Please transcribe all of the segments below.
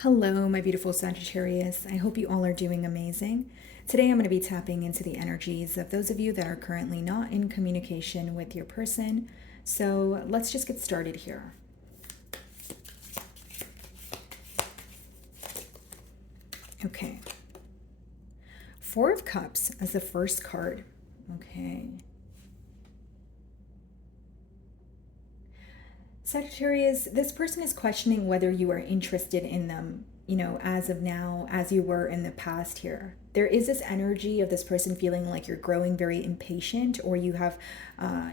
Hello, my beautiful Sagittarius. I hope you all are doing amazing. Today, I'm going to be tapping into the energies of those of you that are currently not in communication with your person. So let's just get started here. Okay. Four of Cups as the first card. Okay. Sagittarius, this person is questioning whether you are interested in them, as of now, as you were in the past here. There is this energy of this person feeling like you're growing very impatient, or you have,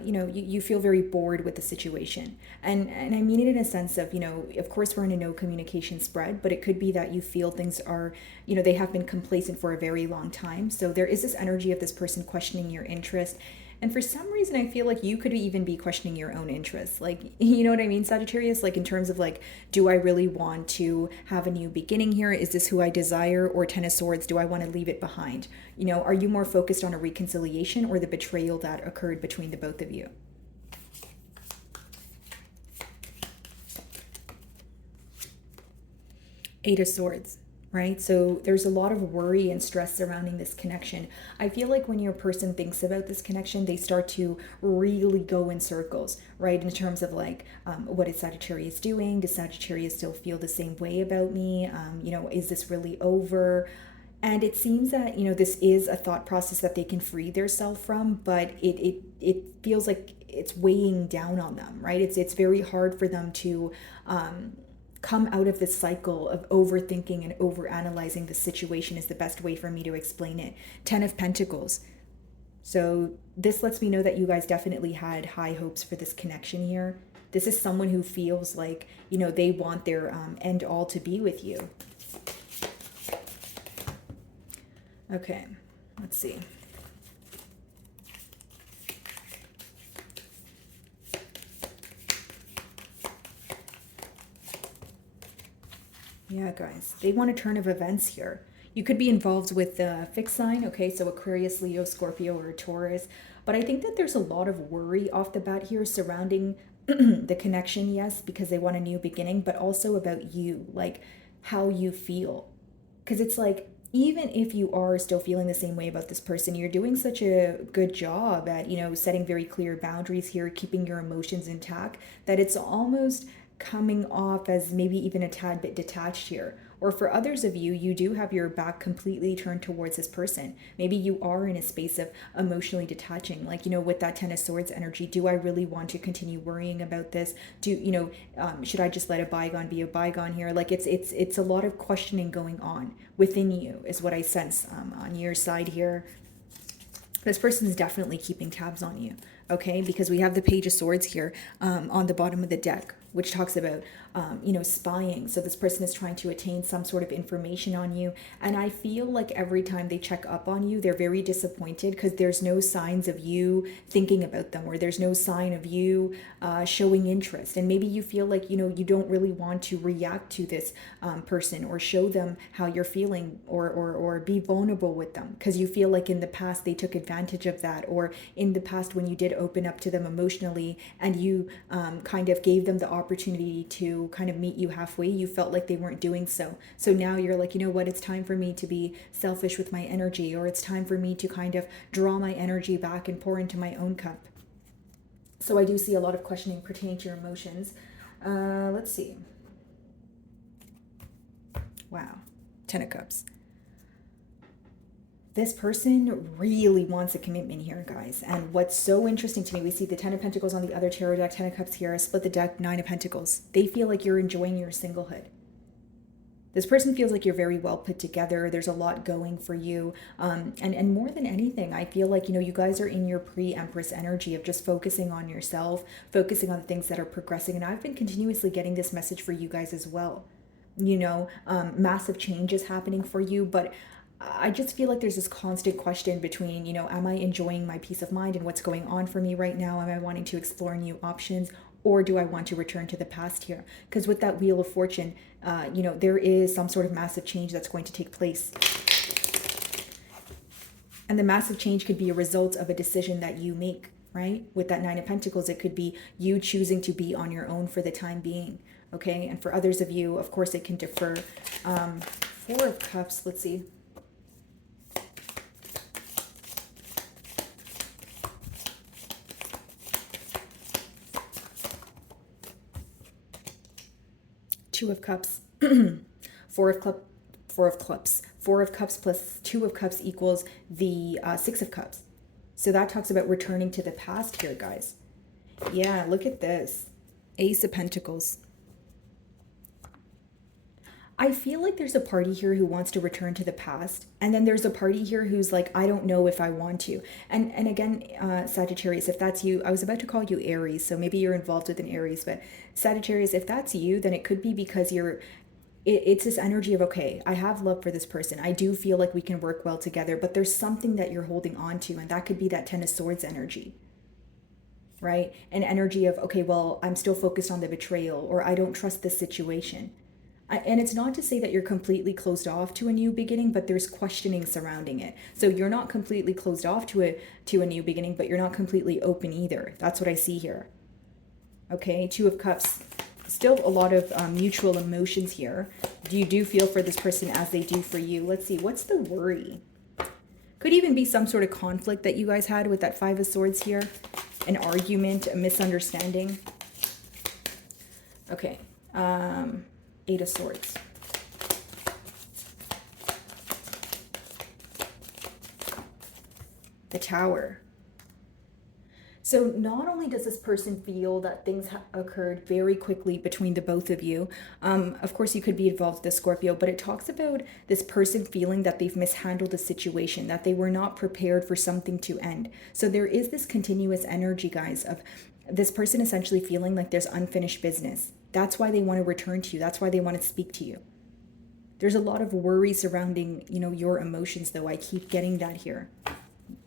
you feel very bored with the situation. And I mean it in a sense of, of course we're in a no communication spread, but it could be that you feel things are, they have been complacent for a very long time. So there is this energy of this person questioning your interest. And for some reason, I feel like you could even be questioning your own interests. Like, you know what I mean, Sagittarius? Like, in terms of, like, do I really want to have a new beginning here? Is this who I desire? Or Ten of Swords, do I want to leave it behind? Are you more focused on a reconciliation or the betrayal that occurred between the both of you? Eight of Swords, right? So there's a lot of worry and stress surrounding this connection. I feel like when your person thinks about this connection, they start to really go in circles, right? In terms of like, what is Sagittarius doing? Does Sagittarius still feel the same way about me? Is this really over? And it seems that, this is a thought process that they can free themselves from, but it feels like it's weighing down on them, right? It's very hard for them to come out of this cycle of overthinking and overanalyzing the situation is the best way for me to explain it. 10 of Pentacles. So this lets me know that you guys definitely had high hopes for this connection here. This is someone who feels like, they want their end all to be with you. Okay, let's see. Yeah, guys, they want a turn of events here. You could be involved with the fixed sign, okay, so Aquarius, Leo, Scorpio, or Taurus. But I think that there's a lot of worry off the bat here surrounding the connection, yes, because they want a new beginning, but also about you, like how you feel. Because it's like, even if you are still feeling the same way about this person, you're doing such a good job at, setting very clear boundaries here, keeping your emotions intact, that it's almost coming off as maybe even a tad bit detached here. Or for others of you, you do have your back completely turned towards this person. Maybe you are in a space of emotionally detaching, like, with that Ten of Swords energy. Do I really want to continue worrying about this? Should I just let a bygone be a bygone here? Like, it's a lot of questioning going on within you, is what I sense on your side here. This person is definitely keeping tabs on you, okay? Because we have the Page of Swords here on the bottom of the deck, which talks about, spying. So this person is trying to attain some sort of information on you. And I feel like every time they check up on you, they're very disappointed because there's no signs of you thinking about them, or there's no sign of you showing interest. And maybe you feel like, you don't really want to react to this person or show them how you're feeling, or be vulnerable with them because you feel like in the past they took advantage of that, or in the past when you did open up to them emotionally and you kind of gave them the opportunity to kind of meet you halfway, you felt like they weren't doing so. So now you're like, you know what, it's time for me to be selfish with my energy, or it's time for me to kind of draw my energy back and pour into my own cup. So I do see a lot of questioning pertaining to your emotions. Let's see. Wow. 10 of Cups. This person really wants a commitment here, guys. And what's so interesting to me, we see the Ten of Pentacles on the other tarot deck, 10 of Cups here, split the deck, 9 of Pentacles. They feel like you're enjoying your singlehood. This person feels like you're very well put together. There's a lot going for you. And more than anything, I feel like, you guys are in your pre-Empress energy of just focusing on yourself, focusing on the things that are progressing. And I've been continuously getting this message for you guys as well. Massive changes happening for you, but I just feel like there's this constant question between, am I enjoying my peace of mind and what's going on for me right now? Am I wanting to explore new options? Or do I want to return to the past here? Because with that Wheel of Fortune, there is some sort of massive change that's going to take place. And the massive change could be a result of a decision that you make, right? With that Nine of Pentacles, it could be you choosing to be on your own for the time being. Okay, and for others of you, of course, it can differ. Four of Cups, let's see. Two of Cups. Four of Cups. Four of Cups. Four of Cups plus Two of Cups equals the Six of Cups. So that talks about returning to the past here, guys. Yeah, look at this. Ace of Pentacles. I feel like there's a party here who wants to return to the past, and then there's a party here who's like, I don't know if I want to. And again, Sagittarius, if that's you, I was about to call you Aries, so maybe you're involved with an Aries, but Sagittarius, if that's you, then it could be because it's this energy of, okay, I have love for this person. I do feel like we can work well together, but there's something that you're holding on to, and that could be that Ten of Swords energy, right? An energy of, okay, well, I'm still focused on the betrayal, or I don't trust this situation. And it's not to say that you're completely closed off to a new beginning, but there's questioning surrounding it. So you're not completely closed off to a new beginning, but you're not completely open either. That's what I see here. Okay, Two of Cups. Still a lot of mutual emotions here. You do feel for this person as they do for you. Let's see, what's the worry? Could even be some sort of conflict that you guys had with that Five of Swords here. An argument, a misunderstanding. Okay. Eight of Swords. The Tower. So not only does this person feel that things occurred very quickly between the both of you, of course you could be involved with the Scorpio, but it talks about this person feeling that they've mishandled the situation, that they were not prepared for something to end. So there is this continuous energy, guys, of this person essentially feeling like there's unfinished business. That's why they want to return to you. That's why they want to speak to you. There's a lot of worry surrounding, your emotions, though. I keep getting that here.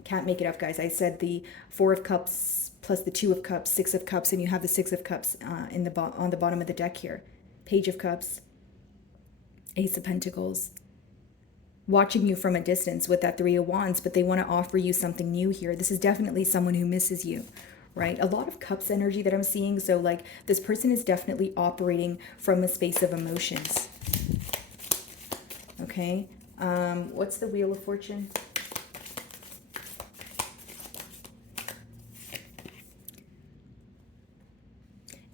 Can't make it up, guys. I said the Four of Cups plus the Two of Cups, Six of Cups, and you have the Six of Cups on the bottom of the deck here. Page of Cups, Ace of Pentacles. Watching you from a distance with that Three of Wands, but they want to offer you something new here. This is definitely someone who misses you, right? A lot of Cups energy that I'm seeing. So like this person is definitely operating from a space of emotions. Okay. What's the Wheel of Fortune?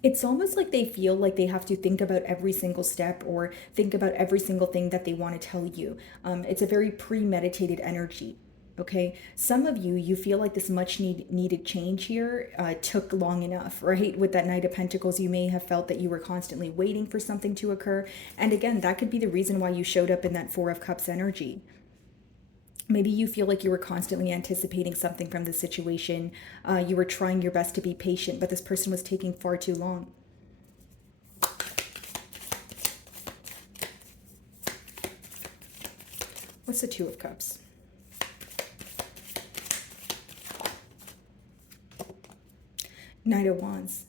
It's almost like they feel like they have to think about every single step or think about every single thing that they want to tell you. It's a very premeditated energy. Okay, some of you feel like this much needed change here took long enough, right? With that Knight of Pentacles, you may have felt that you were constantly waiting for something to occur. And again, that could be the reason why you showed up in that Four of Cups energy. Maybe you feel like you were constantly anticipating something from the situation. You were trying your best to be patient, but this person was taking far too long. What's the Two of Cups? Knight of Wands.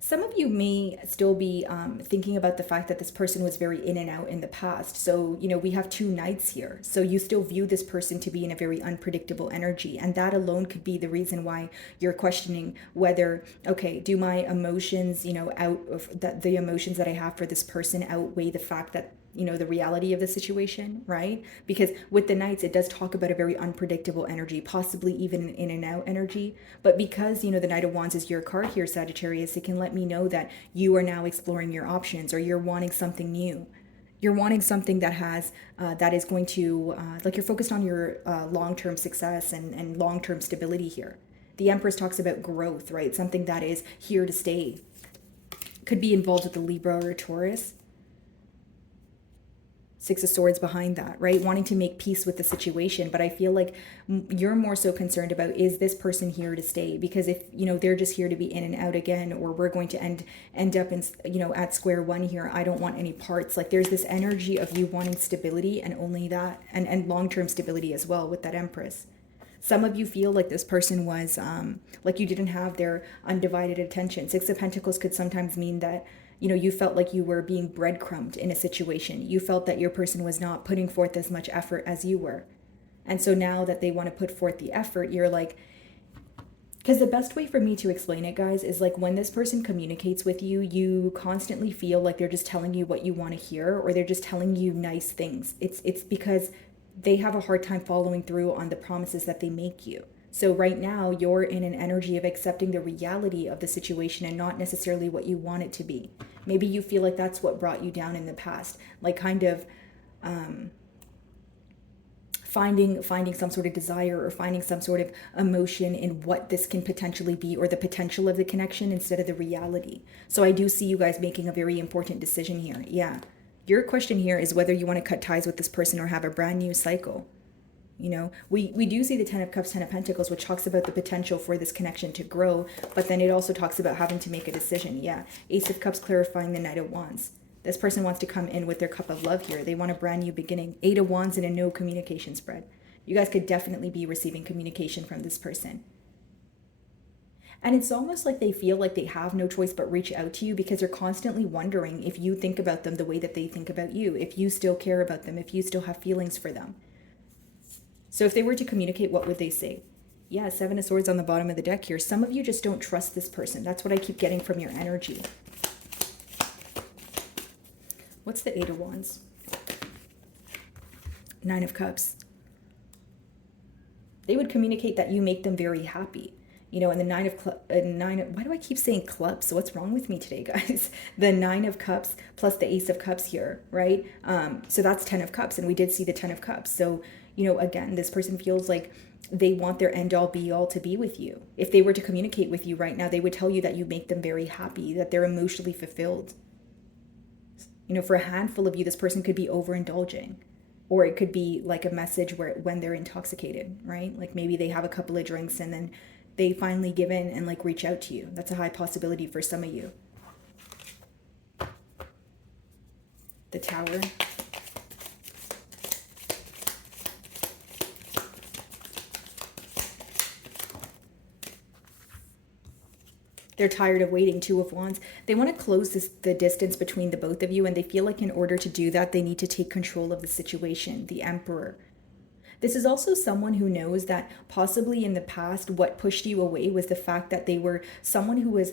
Some of you may still be thinking about the fact that this person was very in and out in the past. So, we have two knights here. So you still view this person to be in a very unpredictable energy. And that alone could be the reason why you're questioning whether, okay, do my emotions, the emotions that I have for this person outweigh the fact that, the reality of the situation, right? Because with the knights, it does talk about a very unpredictable energy, possibly even an in and out energy. But because, the Knight of Wands is your card here, Sagittarius, it can let me know that you are now exploring your options or you're wanting something new. You're wanting something that has, that is going to, you're focused on your long-term success and long-term stability here. The Empress talks about growth, right? Something that is here to stay. Could be involved with the Libra or a Taurus. Six of Swords behind that, right? Wanting to make peace with the situation. But I feel like you're more so concerned about, is this person here to stay? Because if, they're just here to be in and out again, or we're going to end up in, at square one here, I don't want any parts. Like there's this energy of you wanting stability and only that, and long-term stability as well with that Empress. Some of you feel like this person was, like you didn't have their undivided attention. Six of Pentacles could sometimes mean that, you felt like you were being breadcrumbed in a situation. You felt that your person was not putting forth as much effort as you were. And so now that they want to put forth the effort, you're like, Because the best way for me to explain it, guys, is like when this person communicates with you, you constantly feel like they're just telling you what you want to hear, or they're just telling you nice things. It's because they have a hard time following through on the promises that they make you. So right now, you're in an energy of accepting the reality of the situation and not necessarily what you want it to be. Maybe you feel like that's what brought you down in the past, like kind of finding some sort of desire or finding some sort of emotion in what this can potentially be, or the potential of the connection instead of the reality. So I do see you guys making a very important decision here. Yeah. Your question here is whether you want to cut ties with this person or have a brand new cycle. You know, we do see the 10 of Cups, 10 of Pentacles, which talks about the potential for this connection to grow, but then it also talks about having to make a decision. Yeah. Ace of Cups clarifying the Knight of Wands. This person wants to come in with their cup of love here. They want a brand new beginning. 8 of Wands and a no communication spread. You guys could definitely be receiving communication from this person. And it's almost like they feel like they have no choice but reach out to you, because they're constantly wondering if you think about them the way that they think about you, if you still care about them, if you still have feelings for them. So if they were to communicate, what would they say? Yeah, 7 of Swords on the bottom of the deck here. Some of you just don't trust this person. That's what I keep getting from your energy. What's the 8 of Wands? 9 of Cups. They would communicate that you make them very happy. You know, and the why do I keep saying clubs? So what's wrong with me today, guys? The 9 of Cups plus the Ace of Cups here, right? So that's 10 of Cups, and we did see the 10 of Cups. So, you know, again, this person feels like they want their end all be all to be with you. If they were to communicate with you right now, they would tell you that you make them very happy, that they're emotionally fulfilled. You know, for a handful of you, this person could be overindulging, or it could be like a message when they're intoxicated, right? Like maybe they have a couple of drinks and then they finally give in and like reach out to you. That's a high possibility for some of you. The Tower. They're tired of waiting. 2 of Wands. They want to close the distance between the both of you, and they feel like in order to do that, they need to take control of the situation. The Emperor. This is also someone who knows that possibly in the past, what pushed you away was the fact that they were someone who was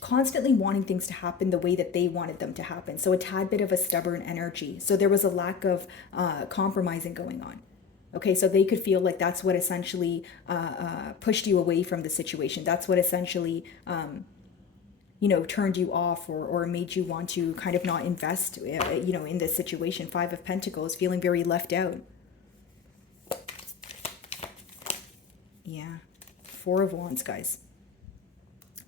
constantly wanting things to happen the way that they wanted them to happen. So a tad bit of a stubborn energy. So there was a lack of compromising going on. Okay, so they could feel like that's what essentially pushed you away from the situation. That's what essentially, you know, turned you off or made you want to kind of not invest, you know, in this situation. 5 of Pentacles, feeling very left out. Yeah. 4 of Wands, guys.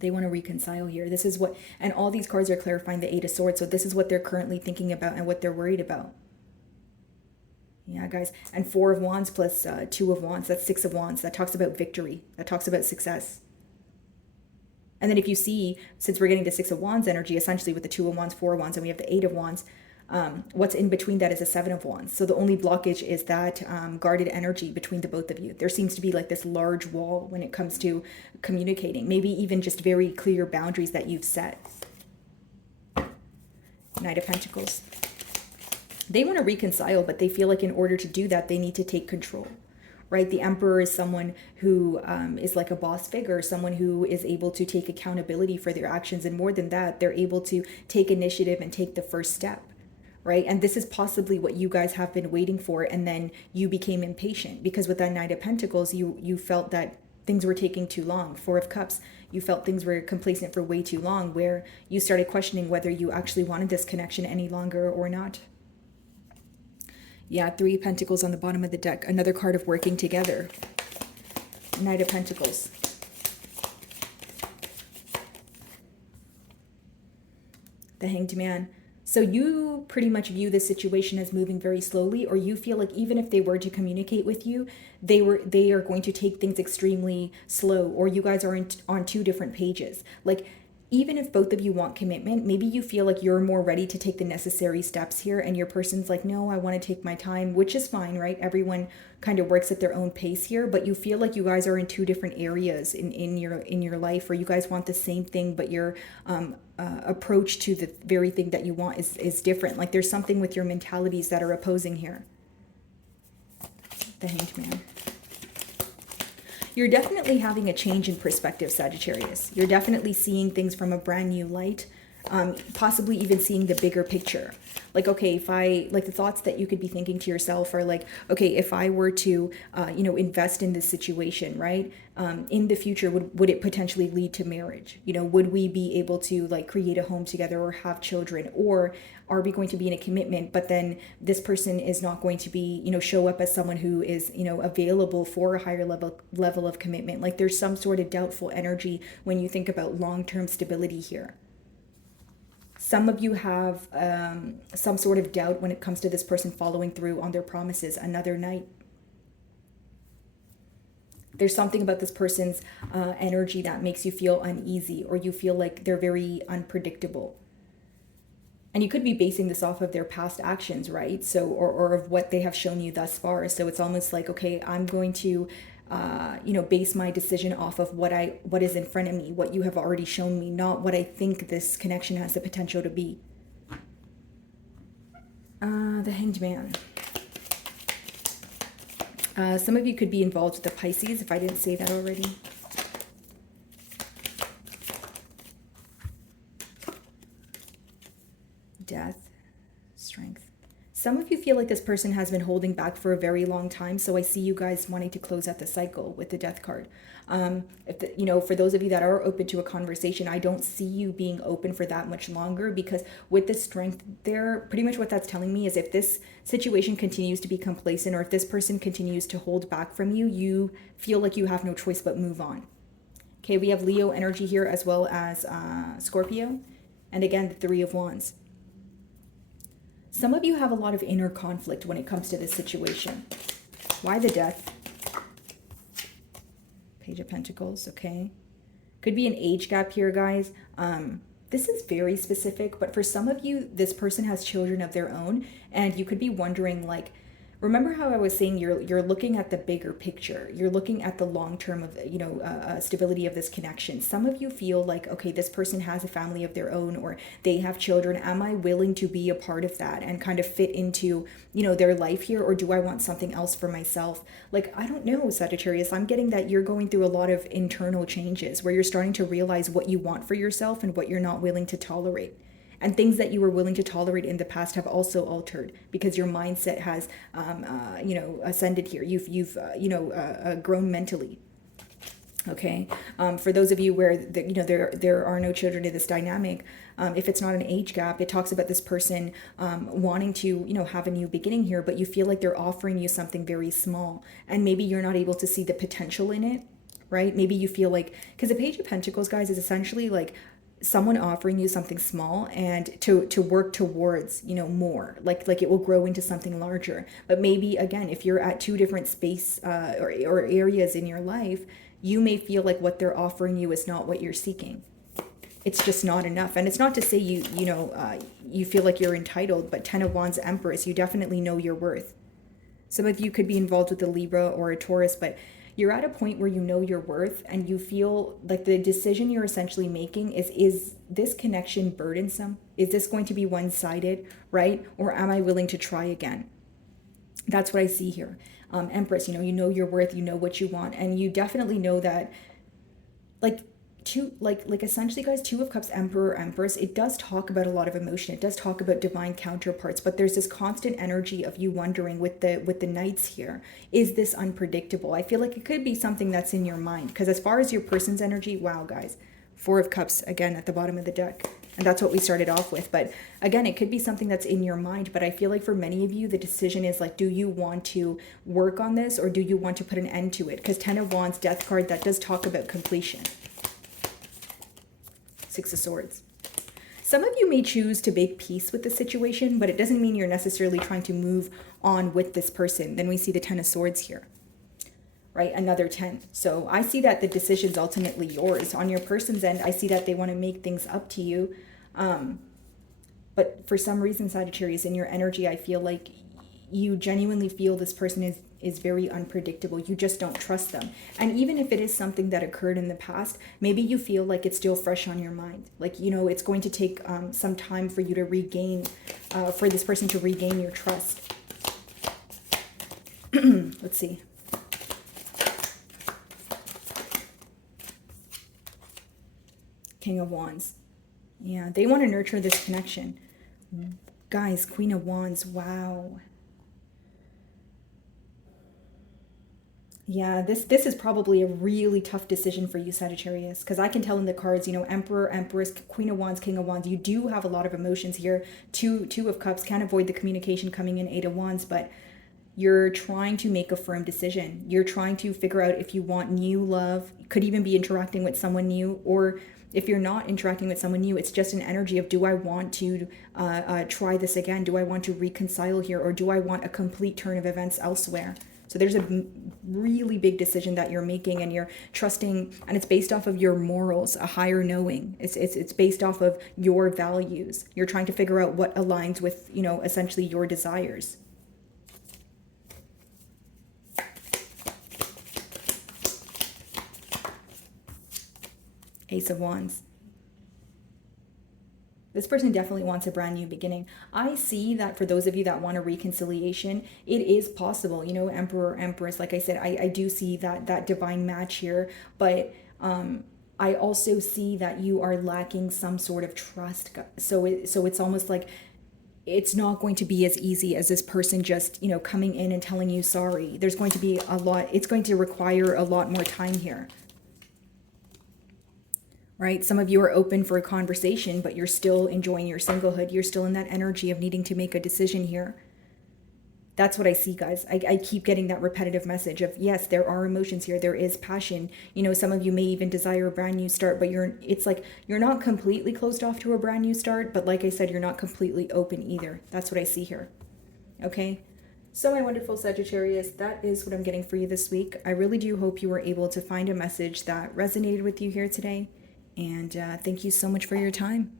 They want to reconcile here. This is what, and all these cards are clarifying the 8 of Swords. So this is what they're currently thinking about and what they're worried about. Yeah, guys. And 4 of Wands plus 2 of Wands. That's 6 of Wands. That talks about victory. That talks about success. And then if you see, since we're getting the 6 of Wands energy, essentially with the 2 of Wands, 4 of Wands, and we have the 8 of Wands, what's in between that is a 7 of Wands. So the only blockage is that guarded energy between the both of you. There seems to be like this large wall when it comes to communicating. Maybe even just very clear boundaries that you've set. Knight of Pentacles. They want to reconcile, but they feel like in order to do that, they need to take control, right? The Emperor is someone who is like a boss figure, someone who is able to take accountability for their actions. And more than that, they're able to take initiative and take the first step, right? And this is possibly what you guys have been waiting for. And then you became impatient because with that Knight of Pentacles, you felt that things were taking too long. 4 of Cups, you felt things were complacent for way too long, where you started questioning whether you actually wanted this connection any longer or not. Yeah, 3 Pentacles on the bottom of the deck. Another card of working together. Knight of Pentacles. The Hanged Man. So you pretty much view this situation as moving very slowly, or you feel like even if they were to communicate with you, they are going to take things extremely slow, or you guys are on 2 different pages. Like, even if both of you want commitment, maybe you feel like you're more ready to take the necessary steps here, and your person's like, no, I want to take my time, which is fine, right? Everyone kind of works at their own pace here, but you feel like you guys are in 2 different areas in your life, or you guys want the same thing, but your approach to the very thing that you want is different. Like there's something with your mentalities that are opposing here. The Hanged Man. You're definitely having a change in perspective, Sagittarius. You're definitely seeing things from a brand new light, possibly even seeing the bigger picture. Like, okay, if I, like the thoughts that you could be thinking to yourself are like, okay, if I were to, invest in this situation, right? In the future, would it potentially lead to marriage? Would we be able to like create a home together or have children? Or are we going to be in a commitment, but then this person is not going to be, show up as someone who is, available for a higher level of commitment? Like there's some sort of doubtful energy when you think about long-term stability here. Some of you have some sort of doubt when it comes to this person following through on their promises. Another night. There's something about this person's energy that makes you feel uneasy, or you feel like they're very unpredictable. And you could be basing this off of their past actions, right? So, or of what they have shown you thus far. So it's almost like, okay, I'm going to base my decision off of what is in front of me, what you have already shown me, not what I think this connection has the potential to be. The Hanged Man. Some of you could be involved with the Pisces, if I didn't say that already. Death, strength. Some of you feel like this person has been holding back for a very long time, so I see you guys wanting to close out the cycle with the Death card. For those of you that are open to a conversation, I don't see you being open for that much longer, because with the Strength there, pretty much what that's telling me is if this situation continues to be complacent, or if this person continues to hold back from you, you feel like you have no choice but move on. Okay, we have Leo energy here as well as Scorpio. And again, the Three of Wands. Some of you have a lot of inner conflict when it comes to this situation. Why the Death? Page of Pentacles, okay. Could be an age gap here, guys. This is very specific, but for some of you, this person has children of their own, and you could be wondering, like, remember how I was saying you're looking at the bigger picture. You're looking at the long term of, stability of this connection. Some of you feel like, okay, this person has a family of their own, or they have children. Am I willing to be a part of that and kind of fit into, their life here? Or do I want something else for myself? Like, I don't know, Sagittarius. I'm getting that you're going through a lot of internal changes where you're starting to realize what you want for yourself and what you're not willing to tolerate. And things that you were willing to tolerate in the past have also altered because your mindset has, ascended here. You've grown mentally. Okay. For those of you where there are no children in this dynamic, if it's not an age gap, it talks about this person wanting to have a new beginning here, but you feel like they're offering you something very small, and maybe you're not able to see the potential in it, right? Maybe you feel like, because the Page of Pentacles, guys, is essentially like someone offering you something small and to work towards more, like it will grow into something larger. But maybe again, if you're at two different space or areas in your life, you may feel like what they're offering you is not what you're seeking. It's just not enough. And it's not to say you feel like you're entitled, but Ten of Wands, Empress, you definitely know your worth. Some of you could be involved with a Libra or a Taurus, but you're at a point where you know your worth, and you feel like the decision you're essentially making is this connection burdensome? Is this going to be one-sided, right? Or am I willing to try again? That's what I see here. Empress, you know your worth, you know what you want, and you definitely know that, essentially, guys, Two of Cups, Emperor, Empress, it does talk about a lot of emotion. It does talk about divine counterparts, but there's this constant energy of you wondering with the Knights here, is this unpredictable? I feel like it could be something that's in your mind, because as far as your person's energy, wow, guys, Four of Cups again at the bottom of the deck. And that's what we started off with. But again, it could be something that's in your mind. But I feel like for many of you, the decision is like, do you want to work on this, or do you want to put an end to it? Because Ten of Wands, Death card, that does talk about completion. Six of Swords. Some of you may choose to make peace with the situation, but it doesn't mean you're necessarily trying to move on with this person. Then we see the Ten of Swords here, right? Another 10. So I see that the decision's ultimately yours. On your person's end, I see that they want to make things up to you. But for some reason, Sagittarius, in your energy, I feel like you genuinely feel this person is very unpredictable. You just don't trust them. And even if it is something that occurred in the past, maybe you feel like it's still fresh on your mind. Like, it's going to take some time for you to regain, for this person to regain your trust. Let's see. King of Wands. Yeah, they want to nurture this connection. Guys, Queen of Wands, wow. Yeah, this is probably a really tough decision for you, Sagittarius, because I can tell in the cards, Emperor, Empress, Queen of Wands, King of Wands, you do have a lot of emotions here. Two of Cups, can't avoid the communication coming in, Eight of Wands, but you're trying to make a firm decision. You're trying to figure out if you want new love, could even be interacting with someone new, or if you're not interacting with someone new, it's just an energy of, do I want to try this again? Do I want to reconcile here? Or do I want a complete turn of events elsewhere? So there's a really big decision that you're making, and you're trusting, and it's based off of your morals, a higher knowing. It's based off of your values. You're trying to figure out what aligns with, essentially your desires. Ace of Wands. This person definitely wants a brand new beginning. I see that for those of you that want a reconciliation, it is possible. Emperor, Empress, like I said, I do see that divine match here, but I also see that you are lacking some sort of trust. So it's almost like it's not going to be as easy as this person just, coming in and telling you sorry. There's going to be a lot, it's going to require a lot more time here. Right? Some of you are open for a conversation, but you're still enjoying your singlehood. You're still in that energy of needing to make a decision here. That's what I see, guys. I keep getting that repetitive message of, yes, there are emotions here. There is passion. Some of you may even desire a brand new start, but it's like you're not completely closed off to a brand new start. But like I said, you're not completely open either. That's what I see here. Okay. So my wonderful Sagittarius, that is what I'm getting for you this week. I really do hope you were able to find a message that resonated with you here today. And thank you so much for your time.